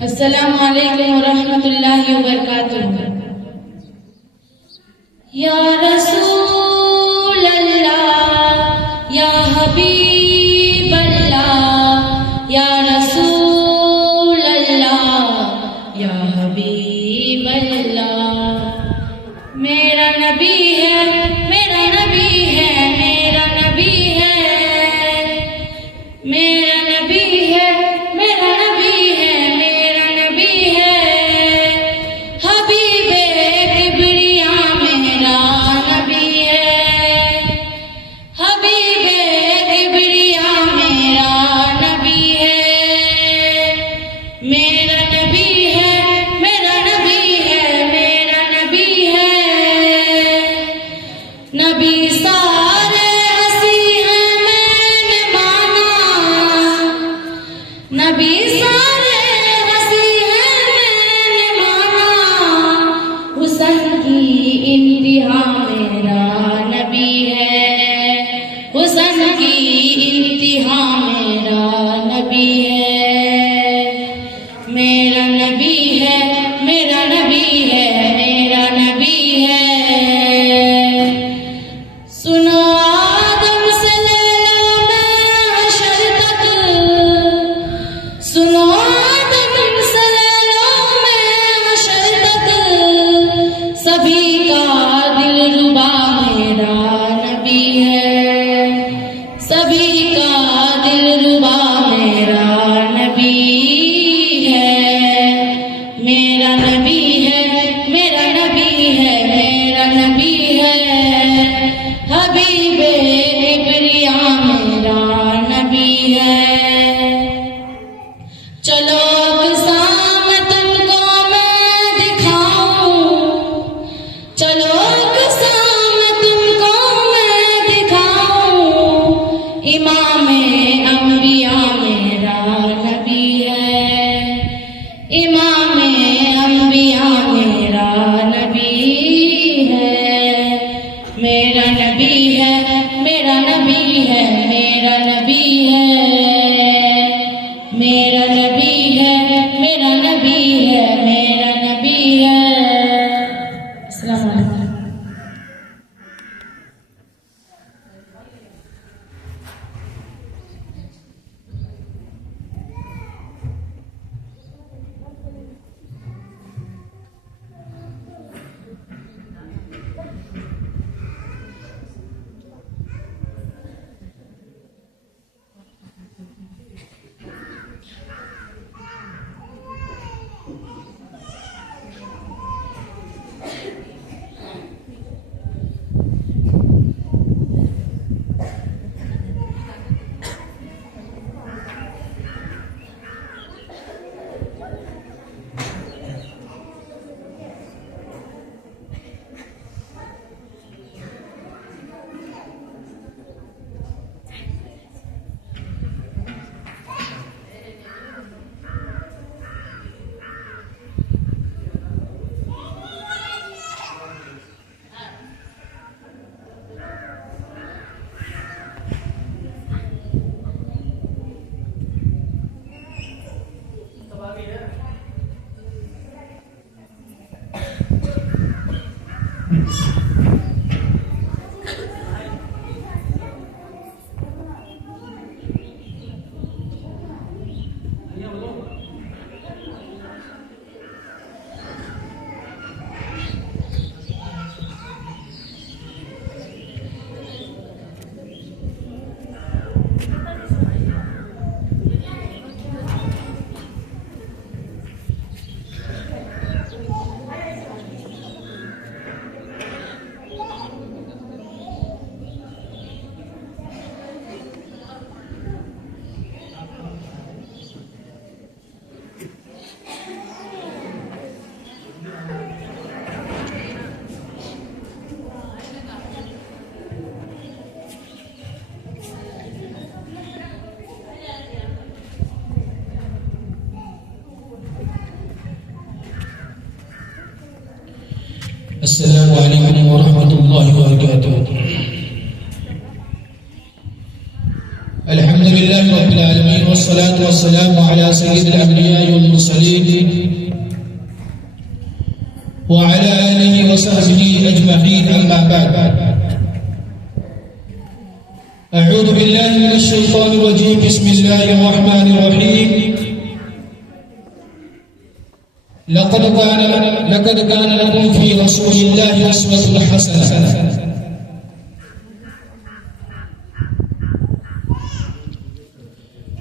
अस्सलामु अलैकुम वरहमतुल्लाहि वबरकातुहू। या रसूल अल्लाह या हबीब अल्लाह या रसूल अल्लाह या हबीब अल्लाह। मेरा नबी है, मेरा नबी है, मेरा नबी है, मेरा नबी है, मेरा नबी है, मेरा नबी है। हबीबे किबरिया मेरा नबी है, हबीबे किबरिया मेरा नबी है। मेरा नबी है, मेरा नबी है, मेरा नबी है। नबी सारे हंसी हैं मैंने माना, नबी सारे हंसी हैं मैंने माना। हुस्न की इंतहा मेरा नबी है, हुस्न की इंतहा मेरा नबी है। मेरा नबी है, मेरा नबी है, मेरा नबी है। सुनो आदम से ले लो मैं हशर तक, सुनो आदम से ले लो मैं हशर तक। सभी का दिलरुबा मेरा नबी है, सभी का दिलरुबा मेरा नबी है। मेरा नबी है, मेरा नबी है, मेरा नबी है। हबीबे किबरिया मेरा नबी है। चलो अक़साम तुमको मैं दिखाऊं, चलो अक़साम तुमको मैं दिखाऊं। इमामे अंबिया मेरा नबी है, इमामे अंबिया मेरा नबी है। मेरा नबी है, मेरा नबी है, मेरा नबी है। मेरा नबी है, मेरा नबी है, मेरा नबी है। अस्सलाम वालेकुम। अस्सलामु अलैकुम वरहमतुल्लाहि वबरकातुहू। अल्हम्दुलिल्लाह अल्हम्दुलिल्लाहि रब्बिल आलमीन वस्सलातु वस्सलामु अला सय्यिदिल अंबिया'i वल मुरसलीन व अला आलिहि व सहबिहि अजमईन अम्मा बाद। अऊज़ु बिल्लाहि मिनश शैतानिर रजीम बिस्मिल्लाहिर रहमानिर रहीम। लक़द कान लकुम फ़ी रसूलिल्लाहि उस्वतुन हसनह।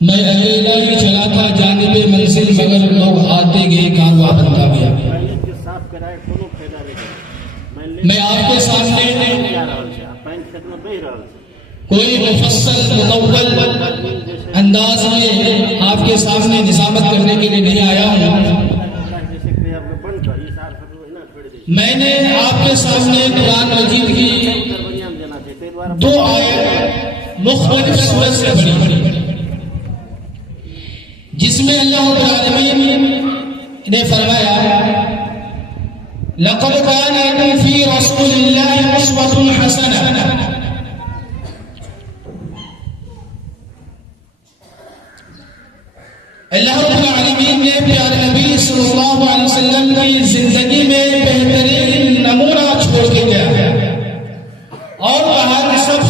मैं अकेला ही चला था जानिबे मंजिल मगर लोग आते गए कारवां बनता गया। मैं आपके सामने कोई मुफस्सल मुतव्वल अंदाज में आपके सामने निजामत करने के लिए नहीं आया हूँ। मैंने आपके सामने कुरान मजीद की 2 आयत मुख्तलिफ सूरत से पढ़ी जिसमें अल्लाह रब्बुल आलमीन ने फरमाया लक़द कान लकुम फ़ी रसूलिल्लाहि उस्वतुन हसनह। अल्लाह रब्बुल आलमीन ने प्यारे नबी सल्लल्लाहु अलैहि वसल्लम की जिंदगी में बेहतरीन नमूना छोड़ के गया और कहा कि सब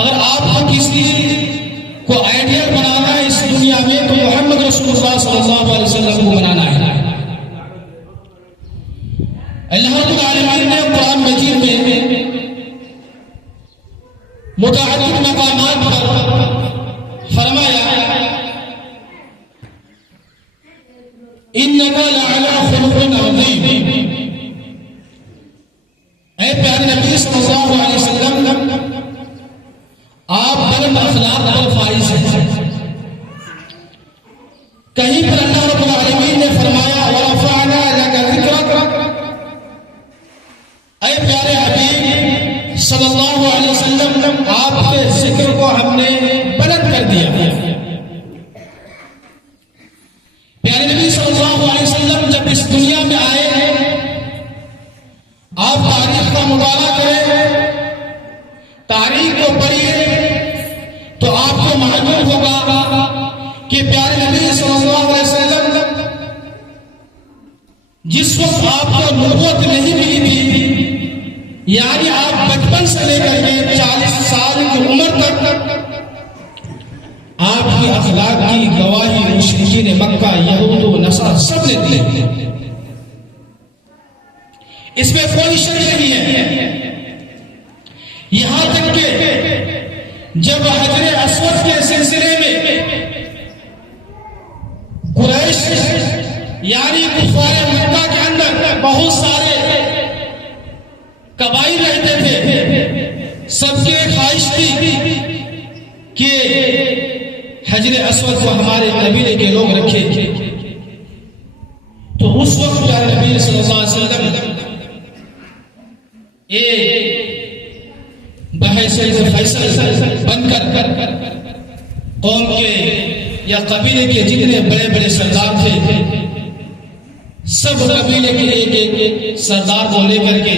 अगर आपको किसी को आइडियल बनाना है इस दुनिया में तो मोहम्मद रसूलुल्लाह सल्लल्लाहु अलैहि वसल्लम को बनाना है। अल्लाह रब्बुल आलमीन ने कुरान मजीद में मुतअद्दिद मकामात पर फरमाया इन्नका लअला खुलुक़िन अज़ीम। ऐ प्यारे नबी सल्लल्लाहु अलैहि वसल्लम आप बुलंद अखलाक पर फाइज हैं। कहीं पर अल्लाह रब्बुल आलमीन ने फरमाया व रफ़अना लका ज़िक्रक। ऐ प्यारे हबीब सल्लल्लाहु अलैहि वसल्लम आपके जिक्र को हमने बुलंद कर दिया। प्यारे नबी सल्लल्लाहु अलैहि वसल्लम जब इस दुनिया में आए आप तारीख का मुताला करें, तारीख को पढ़िए तो आपको मालूम होगा कि प्यारे नबी सल्लल्लाहु अलैहि वसल्लम जिस वक्त आपको नबूवत नहीं मिली थी यानी आप बचपन से लेकर के 40 साल की उम्र तक आपकी अखलाक की गवाही मुशरिकीन मक्का यहूद व नसारा सब लेते हैं। इसमें कोई शक नहीं है। यहां तक के जब हजरे अस्वद के सिलसिले में कुरैश यानी कुफार मक्का के अंदर बहुत सारे कबाइल रहते थे, सबके ख्वाहिश थी कि हजरे अस्वद को हमारे कबीले के लोग रखे। तो उस वक्त प्यारे नबी सल्लल्लाहु अलैहि वसल्लम फैसल बनकर कौम के या कबीले के जितने बड़े बड़े सरदार थे सब कबीले के एक सरदार को लेकर के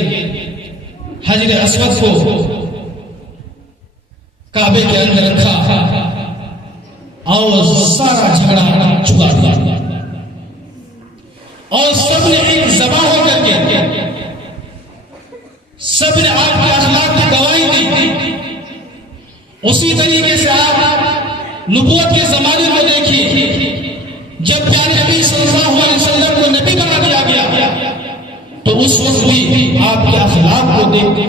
हजरे अस्वद को काबे के अंदर रखा और सारा झगड़ा छुड़ा दिया और सबने एक जबा होकर के सबने आपके अखलाक की गवाही दी। उसी तरीके से आप नबूवत के जमाने में देखिए जब प्यारे नबी सल्लल्लाहु अलैहि वसल्लम को नबी बना दिया गया तो उस वक्त भी आपके अखलाक को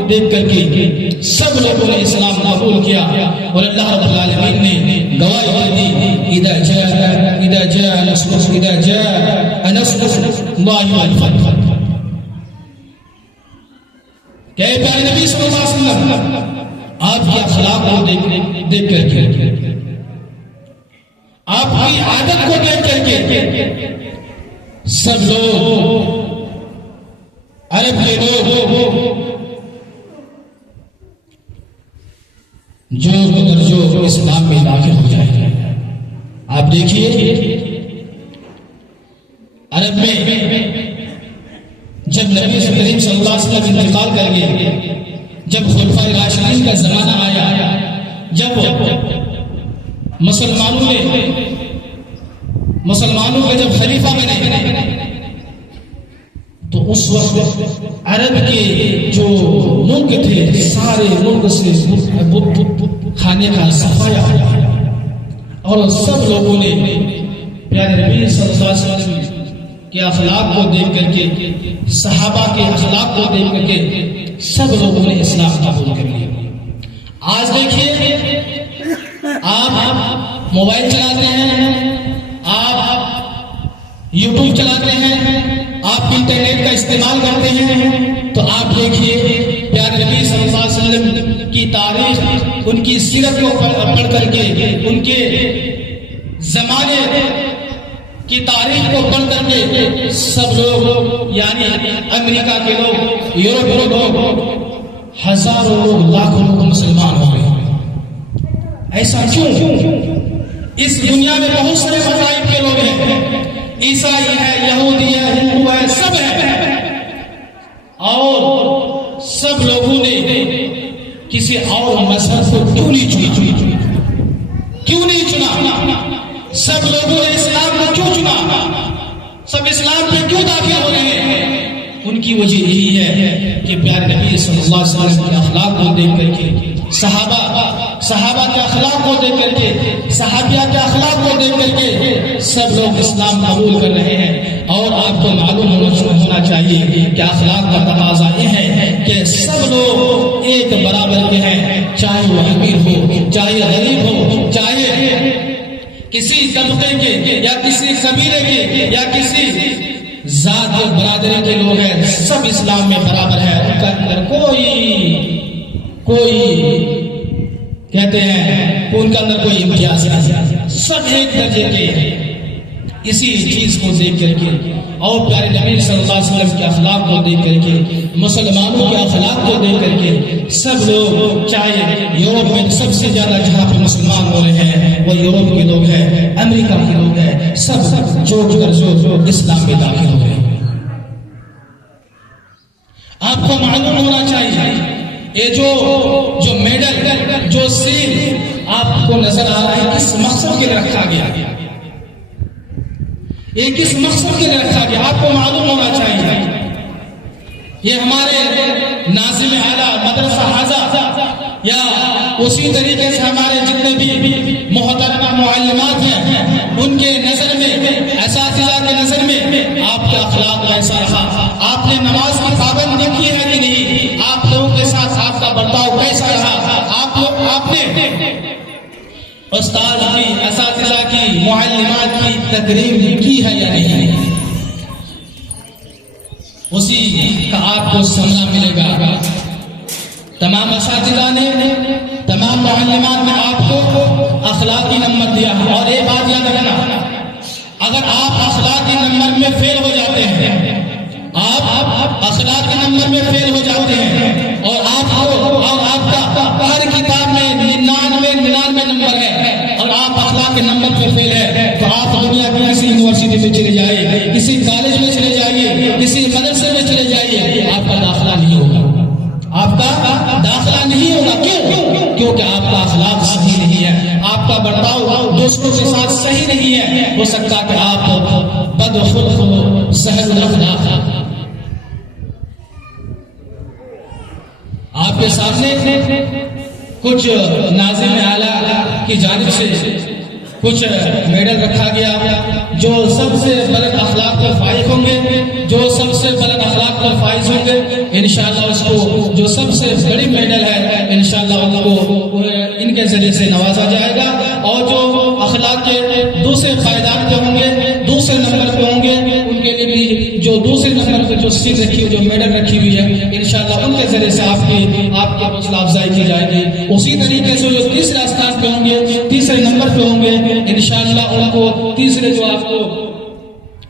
देख करके सब लोगों ने इस्लाम कबूल किया और अल्लाह रब्बुल आलमीन ने गवाही दी इदा जा नस्रुल्लाहि वल फतह। क्या प्यारे नबी सल्लल्लाहु अलैहि वसल्लम आपके अखलाक को देख करके आपकी आदत को देख करके सब लोग, अरब के लोग जो इस्लाम में दाखिल हो जाएंगे। आप देखिए अरब में जब नबी करीम सल्लल्लाहु अलैहि वसल्लम इंतकाल कर गए, जब खुलफाए राशिदीन का जमाना आया, जब मुसलमानों के जब खलीफा बने, तो उस वक्त अरब के जो मुल्क थे सारे मुल्क से खाने का सफाया और सब लोगों ने प्यारे नबी सल्लल्लाहु अलैहि वसल्लम के अखलाक को देख करके, सहाबा के अखलाक को देख करके सब लोगों ने इस्लाम कबूल कर लिया। आज देखिए आप मोबाइल चलाते हैं, आप यूट्यूब चलाते हैं, आप इंटरनेट का इस्तेमाल करते हैं, तो आप देखिए प्यारे नबी सल्लल्लाहु अलैहि वसल्लम की तारीख, उनकी सीरत को पढ़ करके, उनके जमाने की तारीख को पढ़ करके सब लोग, यानी अमेरिका के लोग, यूरोप के लोग, हजारों लोग, लाखों लोग मुसलमान हो गए। ऐसा क्यों? इस दुनिया में बहुत सारे मज़ाहिब के लोग हैं, ईसाई है, यहूदी है, हिंदू है, सब है, और सब लोगों ने किसी और मजहब को क्यों नहीं चुना? क्यों नहीं चुना? सब लोगों ने इस्लाम को क्यों चुना? सब इस्लाम पे क्यों दाखिल हो रहे हैं? उनकी वजह यही है कि प्यारे नबी सल्लल्लाहु अलैहि वसल्लम के अखलाक को देख करके, सहाबा के अखलाक को देख करके, सहाबिया के अखलाक को देख करके सब लोग इस्लाम कबूल कर रहे हैं। और आपको मालूम होना चाहिए कि अखलाक का तकाजा यह है कि सब लोग एक बराबर के हैं, चाहे वो अमीर हो, चाहे गरीब हो, चाहे किसी तबके के या किसी कबीले के या किसी जात बरादरी के लोग हैं, सब इस्लाम में बराबर है। उनका अंदर कोई कहते हैं उनका अंदर कोई इम्तियाज नहीं, सब एक दर्जे के हैं। इसी चीज को देख करके और प्यारे नबी सल्लल्लाहु अलैहि वसल्लम के अखलाक को देख करके, मुसलमानों के अखलाक को देख करके सब लोग, चाहे यूरोप में सबसे ज्यादा जहाँ पे मुसलमान हो रहे हैं वो यूरोप के लोग हैं, अमेरिका के लोग हैं, सब जो इस्लाम में दाखिल हो गए। आपको मालूम होना चाहिए ये जो मेडल, जो सील आपको नजर आ रहा है, किस मकसद के लिए रखा गया? ये किस मकसद के लिए रखा गया? आपको मालूम होना चाहिए। ये हमारे नाज़िम आला मदरसा हाजा या उसी तरीके से हमारे जितने भी मोहतरमा मुअल्लिमात हैं, उनके नजर में, असातिज़ा के नजर में आपका अखलाक कैसा रहा? आपने नमाज की पाबंदी की है कि नहीं? आप लोगों के साथ आपका बर्ताव कैसा रहा? आपने उस्ताद की, असातिज़ा की, मुअल्लिमात की तकरीम की है या नहीं? उसी का आपको समझा मिलेगा। तमाम असातिज़ा ने, तमाम मुअल्लिमात ने आपको अखलाकी नंबर दिया है। और एक बात याद रखना, अगर आप अखलाकी नंबर में फेल हो जाते हैं, आप अखलाकी नंबर में फेल हो जाते हैं और आपका हर किताब में 99 नंबर है और आप अखलाक के नंबर पे फेल है, तो आप दुनिया की किसी यूनिवर्सिटी में चले जाइए, किसी कॉलेज में चले जाइए, किसी मदरसे में चले जाइए, आपका दाखिला नहीं होगा। आपका दाखिला नहीं होगा। क्यों? क्योंकि आपका अखलाक सही नहीं है, आपका बर्ताव दोस्तों के साथ सही नहीं है। हो सकता कि आप बदखुल्क हो, सहल अखलाक। आपके सामने कुछ नाज़िम आला की जानिब से कुछ मेडल रखा गया, जो सबसे बुलंद अखलाक पर फाइज होंगे, जो सबसे बुलंद अखलाक पर फाइज होंगे, इंशाअल्लाह उसको जो सबसे बड़ी मेडल है, इंशाअल्लाह उनको इनके जरिए से नवाजा जाएगा। और जो अखलाक के दूसरे पायदान पे होंगे, दूसरे नंबर पे होंगे, उनके लिए भी जो दूसरे नंबर पे जो सीट रखी हुई, जो मेडल रखी हुई है, इंशाअल्लाह उनके जरिए से आपकी हौसला अफजाई की जाएगी। उसी तरीके से जो तीसरे स्थान पे होंगे, तीसरे नंबर स्तर पे होंगे इंशाअल्लाह उनको तीसरे जो आपको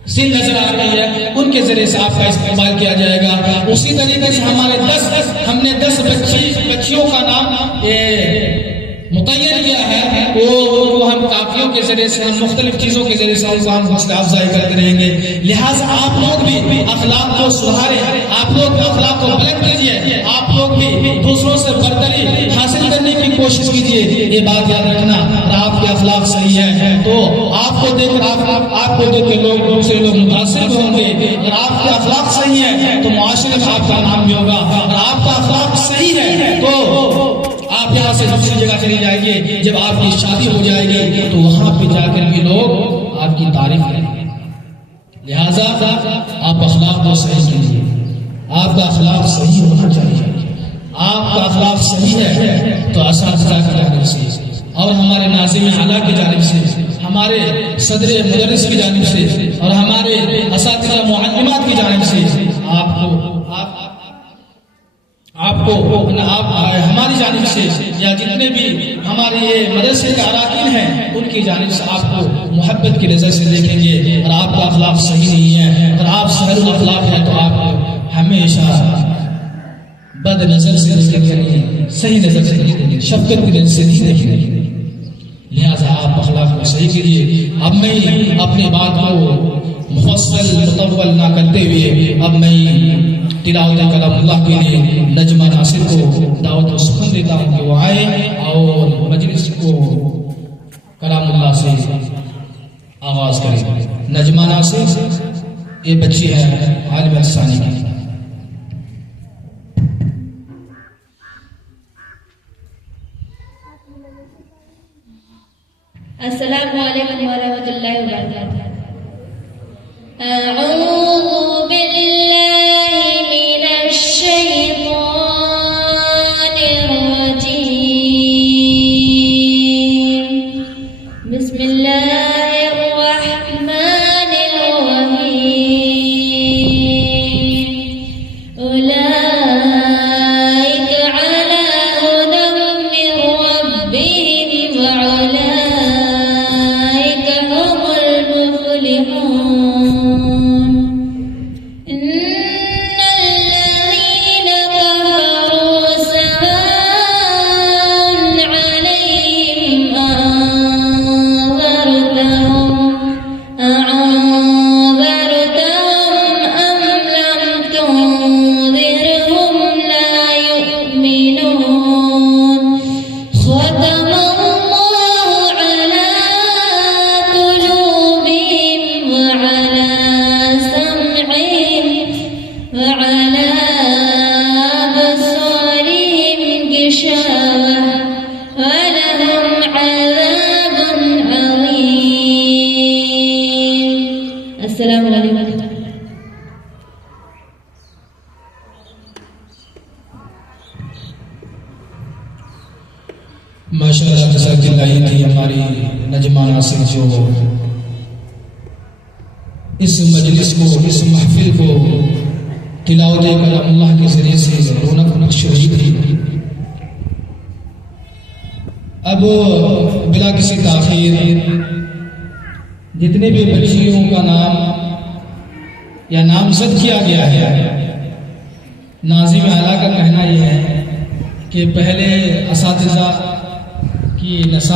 सीन नजर आ रही है उनके जरिए से आपका इस्तेमाल किया जाएगा। उसी तरीके से हमने 10 बच्चियों का नाम मुतय्यन किया है, वो हम काफियों के जरिए से हम मुख्तलिफ चीजों के जरिए से हम हौसला अफजाई करते रहेंगे। लिहाजा आप लोग भी अखलाक को सुधारें, आप लोग अखलाक को बुलंद कीजिए, आप लोग भी दूसरों से बर्तरी हासिल करने की कोशिश कीजिए। ये बात याद रखना, अगर आपके अखलाक सही है तो आपको देख के लोग दूसरे लोग मुतासिर होंगे। अगर आपके अखलाक सही है तो मुआशरे में आपका नाम भी होगा। अगर आपका अखलाक सही है तो आप यहाँ से दूसरी जगह चले जाएंगे, जब आपकी शादी हो जाएगी तो वहां पे जाकर भी लोग आपकी तारीफ करेंगे। लिहाजा आप अखलाक को सही कीजिए, आपका अखलाक सही होना चाहिए। आपका अखलाक सही है तो असातिज़ा की जानिब से और हमारे नाज़िम आला की जानिब से, हमारे सदर मुदर्रिस की जानिब से और हमारे असातिज़ा मुअल्लिमात की जानिब से आपको हमारी जानिब से या जितने भी हमारे ये मदरसे के अराकीन हैं उनकी जानिब से आपको मोहब्बत की नज़र से देखेंगे। और आपका अखलाक सही नहीं है, अगर आप सहरुल अखलाक है तो आप हमेशा बद नजर से देखेंगे, सही नजर से देखेंगे, शफकत की नजर से नहीं देखेंगे। लिहाजा आप अखलाक को सही कीजिए। अब मैं अपनी बात को मुफस्सल मुतव्वल ना करते हुए अब मैं तिलावत कलामुल्लाह के लिए नजमा नासिर को दावत और सुकून देता हूँ कि वो आए और मजलिस को कलामुल्लाह से आगाज करें। नजमा नासिर ये बच्ची है आलिम सानी की। अस्सलामु अलैकुम व रहमतुल्लाहि व बरकातुहू। अऊज़ु बिल्लाहि मिनश शैतानिर रजीम। बिस्मिल्लाहिर रहमानिर रहीम। उलाइका अला हुदन मिर रब्बिहिम व उलाइका हुमुल मुफ्लिहून। माशाअल्लाह जज़ाकल्लाह थी हमारी नजमा नासिर जो इस मजलिस को, इस महफिल को तिलावत कलामुल्लाह के जरिए से रौनक बख्श रही थी। अब बिला किसी ताखीर जितने भी बच्चियों का नाम या नामजद किया गया है, नाज़िम आला का कहना यह है कि पहले असातिज़ा की